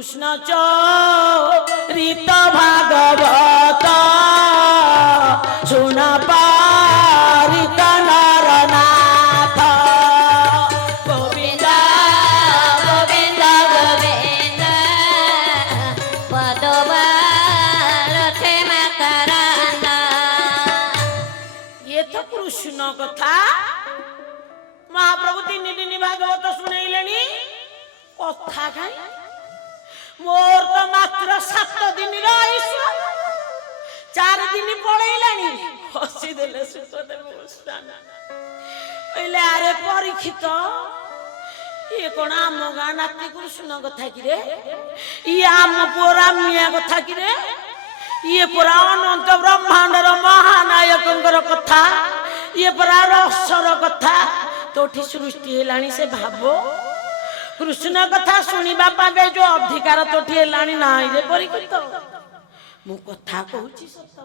कृष्ण चरित भागवत सुन पारित नरनाथ गोविंद गोविंद गोविंद पदवारथे मकरंद। ये तो कृष्ण कथा महाप्रभु 3 दिन भागवत शुणेलेनी कथा कहीं मोर तो मात्र 7 दिन आयुष्य 4 दिन पड़ेलानी हसी देले सुखदेव गोस्वामी पहले अरे परीक्षित ये कौन आम गाँ नाती कृष्ण कथा कि रे ये आम पुरा मिया कथा कि रे ये पुरा अनंत ब्रह्मांडर महानायक कथा ये पुरा रसर कथा तोठी सृष्टि हेलानी से भावो कृष्ण कथा शुणिबा पाबे जो अधिकार तोठी हेलानी नाही रे परीक्षित मु कथा कहूची सत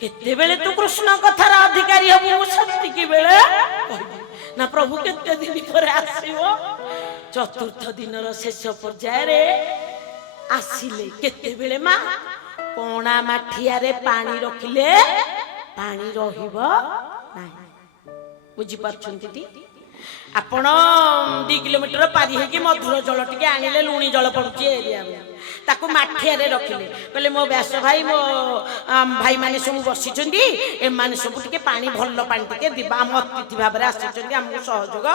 केते बेले तू कृष्ण कथार अधिकारी हबु सत्य की बेले ना प्रभु केते दिन पर आसीबो चतुर्थ दिनर शेष पर्याय रे आसीले केते बेले मा कोणा माठिया रे पानी रखिले पानी रहिबो नाही बुझी पाछंती ती आपण 2 किलोमीटर पारी हे कि मधुर जल टिके आनिले लुणी जल पडुची एरिया में ताको माठिया रे रखिले कहले मो व्यास भाई मो भाई माने सब बसिचंदी ए माने सब टिके पानी भल्लो पानी टिके दिबा हम अतिथि भाबरे आसिचंदी हमको सहयोग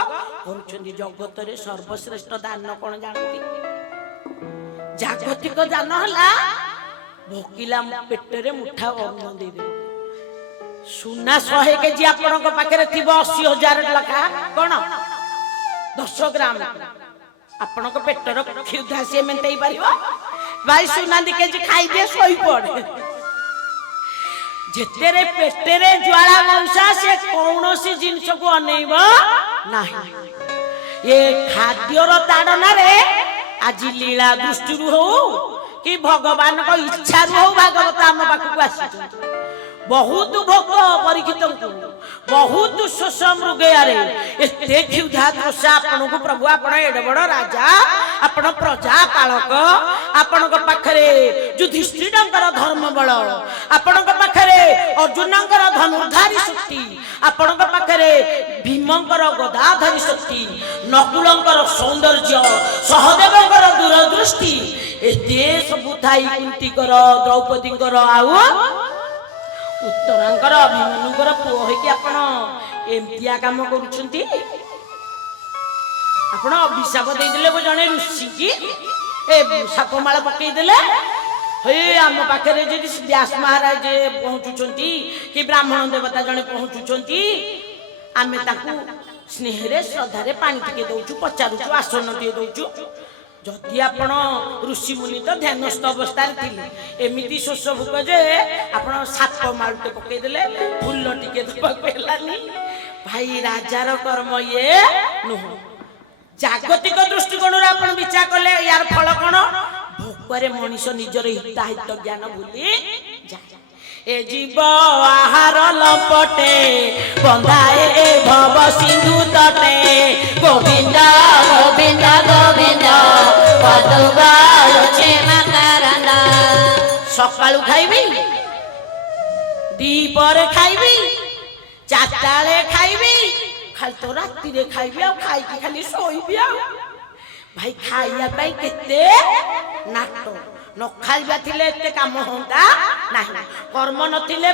करूचंदी जगत रे सर्वश्रेष्ठ दान कोन जानती जागतिक दान हला भोकिला पेटरे मुठा अन्न दे दे सुना 100 केजी आपन को पाखरे थिबो 80,000 लखा कोन 10 ग्राम आपन को पेटर क्षुधा से मेंटेई परिबो भाई सुना 2 केजी खाई दे सोई पड़े जेतेरे पेटेरे ज्वाला मौसा से कौनसी जिंस को अनेइबो नाही ये खाद्यर ताड़ना रे आज लीला दृष्टि हो कि भगवान को इच्छा हो भागवत आम पाखु आसी बहुत भोग परीक्षित बहुत शोष मृगयारे एते क्षुधा तृषा आपन को प्रभु आपण एड बड़ राजा आपण प्रजा पालक आपण को पाखरे युधिष्ठिरंकर धर्म बल आपण को पाखरे अर्जुनंकर धनुर्धारी शक्ति आपण को पाखरे भीमंकर गदाधारी शक्ति नकुलंकर सौंदर्य सहदेवंकर दूरदृष्टि एते सब थाई कुंतीकर द्रौपदीकर आउ उत्तरांकर अभिमन्युकर पुओ है कि आपण एमतिया काम करूछंती आपण अभिशाप दे देले वो जने ऋषि की ए सापमाळ पकई देले हे हम पाखरे जे व्यास महाराज पहुंचुछंती कि ब्राह्मण देवता जने पहुंचुछंती आमे ताकू स्नेह रे श्रद्धा रे पानी टिके दउछु पचारुछु आसन टिके दउछु जदि आपण ऋषि मुनि तो ध्यानस्थ अवस्था थिले एमिति शोष भोग जे आपण साप माळटे पकई देले फूल टिके दबा पेलानी भाई राजार कर्म ये नुह जागतिक दृष्टिकोण रे आपण विचार कले यार फल कोन भोकरे मनुष्य निजर हिताहित ज्ञान भूली जाय ए जीव आहार लपटे बंधाए भव सिंधु तटे गोविंद गोविंद गोविंद पदवारथे मकरंद। सकाळू खाइबी दीपरे खाइबी चारटाळे खाइबी खाली तो राती रे खाइबी आ खाई की खाली सोइबी आ भाई खाइया पाई केते नाटो न खाइबा थिले एते काम होंता नाही कर्म नथिले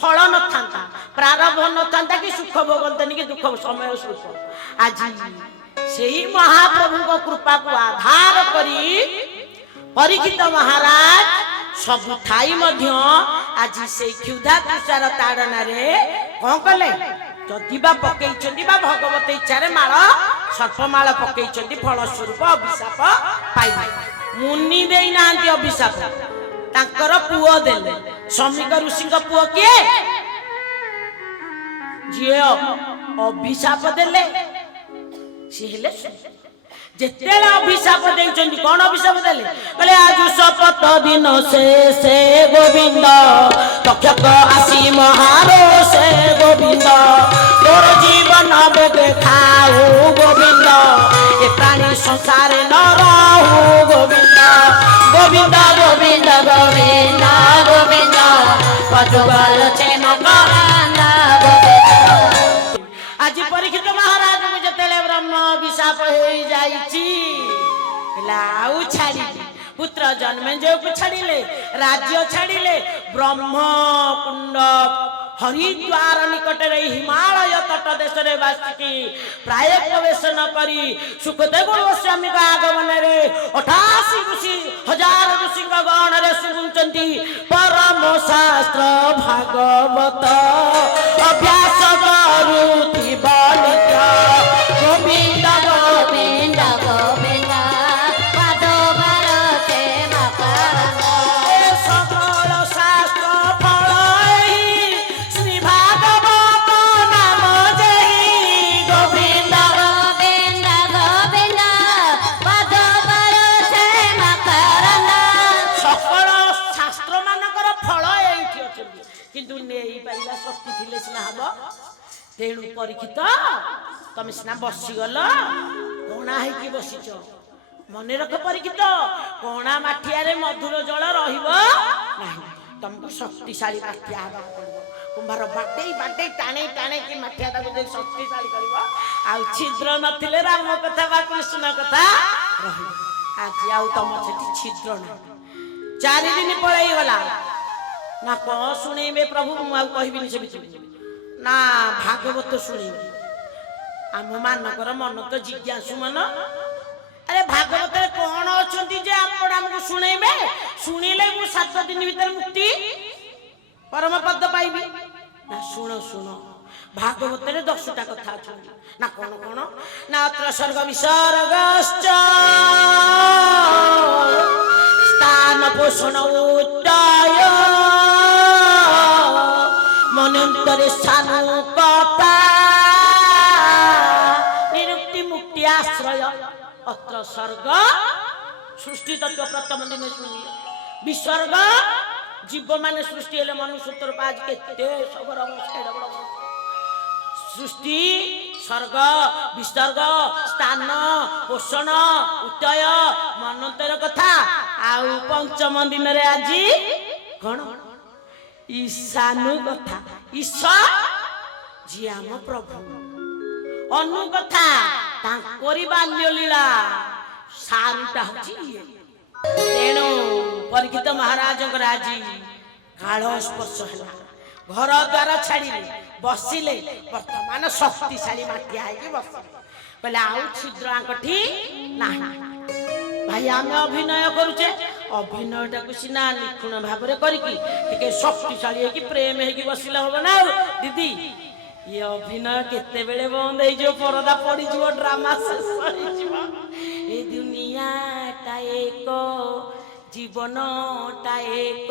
फल न थांता प्रारब्ध न थांता कि सुख भोगंतनी कि दुख समय सुख आज सेही महाप्रभु को कृपा को आधार करी परीक्षित महाराज सब थाई मध्य आज से क्षुधा तृषार ताड़ना रे कोन कले जदि बा पकईचंदी बा भगवत इच्छा रे माळ सर्पमाळ पकईचंदी फल स्वरूप अभिशाप पाइबे मुनि देई नांती अभिशाप तांकर पुओ देले श्रमिक ऋषि को पुओ किए जे अभिशाप देले सी हेले जेतेला अभिशाप देइचंदी कोन अभिशाप देले कहले आज शपथ दिन से गोविंद तक्षक आसी महारो से गोविंद तोर जीवन बेगे खाऊ गोविंद ए प्राणी संसार न रहो গোবিন্দ গোবিন্দ গোবিন্দ গোবিন্দ গোবিন্দ পদুবল ছেম করন্দা গোবিন্দ। আজি পরীক্ষিত মহারাজଙ୍କୁ ଯେତେବେଳେ ବ୍ରହ୍ମ ଅଭିଶାପ ହେଇଯାଇଛି ହେଲା ଆଉ ଛାଡ଼ିଲେ ପୁତ୍ର ଜନ୍ମେଜୟକୁ ଛାଡ଼ିଲେ ରାଜ୍ୟ ଛାଡ଼ିଲେ ବ୍ରହ୍ମ କୁଣ୍ଡ ହରିଦ୍ୱାର ନିକଟରେ ହିମାଳୟ ତଟ ଦେଶରେ ବାସିକି ପ୍ରାୟ ପ୍ରବେଶନ କରି ସୁଖଦେବ ଗୋସ୍ୱାମୀଙ୍କ ଆଗମନରେ 88 ଋଷି ହଜାର ଋଷିଙ୍କ ଗଣରେ ଶୁଣୁଛନ୍ତି ପରମ ଶାସ୍ତ୍ର ଭାଗବତ ଅଭ୍ୟାସ କରୁଥିବା ନିତ୍ୟ ଗୋବିନ୍ଦ ଗୋବିନ୍ଦ ଗୋବିନ୍ଦ ପଦୁବଲ ଛେମ କରନ୍ଦା। সকল শাস্ত্র ফল শ্রী ভাগবত নাম যেই গোবিন্দ গোবিন্দ গোবিন্দ পদুবল ছেম করন্দা। সকল শাস্ত্র মানকর ফল এইଠି ଅଛନ୍ତି କିନ୍ତୁ ନେଇପାରିବା ଶକ୍ତି ଥିଲେ ସିନା ହବ। ତେଣୁ ପରୀକ୍ଷିତ ତମେ ସିନା ବସିଗଲ କଣା ହେଇକି ବସିଛ ମନେ ରଖ ପରୀକ୍ଷିତ କଣା ମାଠିଆରେ ମଧୁର ଜଳ ରହିବ ନାହିଁ ତମକୁ ଶକ୍ତିଶାଳୀ ମାଠିଆ ହେବାକୁ ପଡ଼ିବ। କୁମ୍ଭାର ବାଟେଇ ବାଟେଇ ଟାଣେଇ ଟାଣେଇକି ମାଠିଆଟାକୁ ଦେଇ ଶକ୍ତିଶାଳୀ କରିବ। ଆଉ ଛିଦ୍ର ନଥିଲେ ରାମ କଥା ବା କୃଷ୍ଣ କଥା ରହିବ। ଆଜି ଆଉ ତମ ସେଠି ଛିଦ୍ର ନାହିଁ। 4 ଦିନ ପଳେଇଗଲା ନା କଣ ଶୁଣେଇବେ ପ୍ରଭୁ ମୁଁ ଆଉ କହିବିନି ସେ ଭିତରେ ନା ଭାଗବତ ଶୁଣେଇବି। ଆମ ମାନଙ୍କର ମନ ତ ଜିଜ୍ଞାସୁ ମନ ଆରେ ଭାଗବତରେ କଣ ଅଛନ୍ତି ଯେ ଆପଣ ଆମକୁ ଶୁଣେଇବେ ଶୁଣିଲେ ମୁଁ 7 ଦିନ ଭିତରେ ମୁକ୍ତି ପରମ ପଦ ପାଇବି ନା ଶୁଣ ଶୁଣ ଭାଗବତରେ 10ଟା କଥା ଅଛନ୍ତି ନା କଣ କଣ ନା ଅତ୍ର ସ୍ୱର୍ଗ ବିସର୍ଗଶ୍ଚ ସ୍ଥାନ ପୋଷଣ ଉତ୍ତୟ মনন্তরে সানুকপা নিরুক্তি মুক্তি আশ্রয় অত্র স্বর্গ সৃষ্টি তত্ত্ব প্রথম দিনে শুনি বিসর্গ জীব মানে সৃষ্টি হলে মনুষ্যত্বর পাজ কেতে সবর সৃষ্টি স্বর্গ বিসর্গ স্থান পোষণ উত্তয় মনন্তর কথা আউ পঞ্চম দিନରେ আজি কোন ईशानु कथा ईश्वर जी आम प्रभु अनु कथा तांकरी बाल्य लीला सारुटा होची तेणु परीक्षित महाराज आज काल स्पर्श है घर द्वार छाड़िले बसिले वर्तमान शक्तिशाली माटिया है बसिले कहले आउ छिद्र आंकठी ना भाई आम अभिनय करुचे अभिनयटा को सीना निखुण भाव करके शक्तिशाली है प्रेम है बसिले हम ना दीदी ये अभिनय केते बेले बंद हो परदा पड़ी जीव ड्रामा शेष ए दुनियाटा एक जीवनटा एक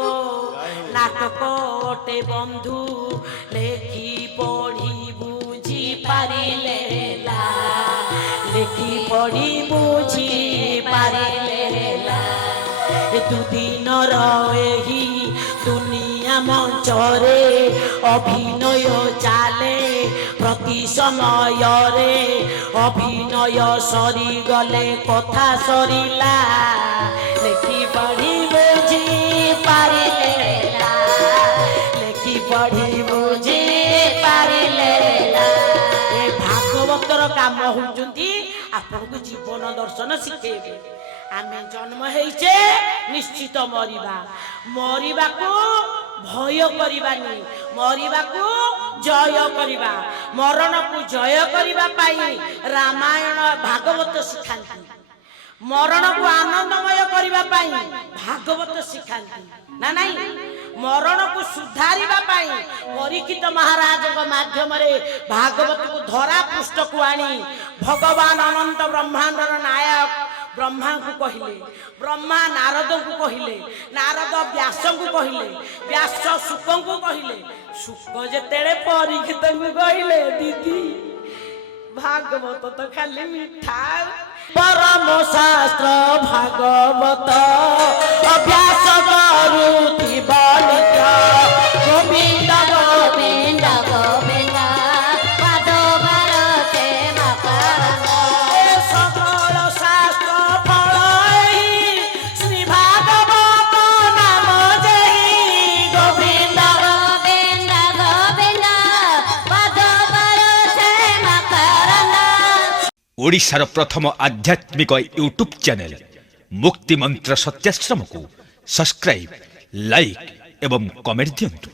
नाटकटे बंधु लेखी पढ़ी बुझी पारिले लेखि पढ़ी बुझी पारिले दुदिन रही दुनिया मंचरे अभिनय चाले प्रति समय रे अभिनय सरी गले कथा सरीला लेखि पढ़ी बुझी पारिले लेखि पढ़ी बुझी पारिले भागवतर काम होउचंती आपन को जीवन दर्शन शिखेबे आमे जन्म हेइचे निश्चित मरिबा मरिबा को भय करिबानी मरिबा को जय करिबा मरण को जय करिबा पाई रामायण भागवत शिखांती मरण को आनंदमय करिबा पाई भागवत शिखांती ना नहीं मरण को सुधारिबा पाई परीक्षित महाराज को माध्यम रे भागवत को धरा पृष्ठ को आनी भगवान अनंत ब्रह्मांडर नायक ब्रह्मा को कहले ब्रह्मा नारद को कहले नारद व्यास को कहले व्यास शुक को कहले शुक जेतेड़े परीक्षित को कहले दीदी भागवत तो खाली मिठा परम शास्त्र भागवत अभ्यास करुथिबा नित्य गोविंद गोविंद गोविंद पादोबार प्रेम करंदा सकल शास्त्र फल ओडिशार प्रथम आध्यात्मिक यूट्यूब चैनल मुक्ति मंत्र सत्याश्रम को सब्सक्राइब लाइक एवं कमेंट दियंतु।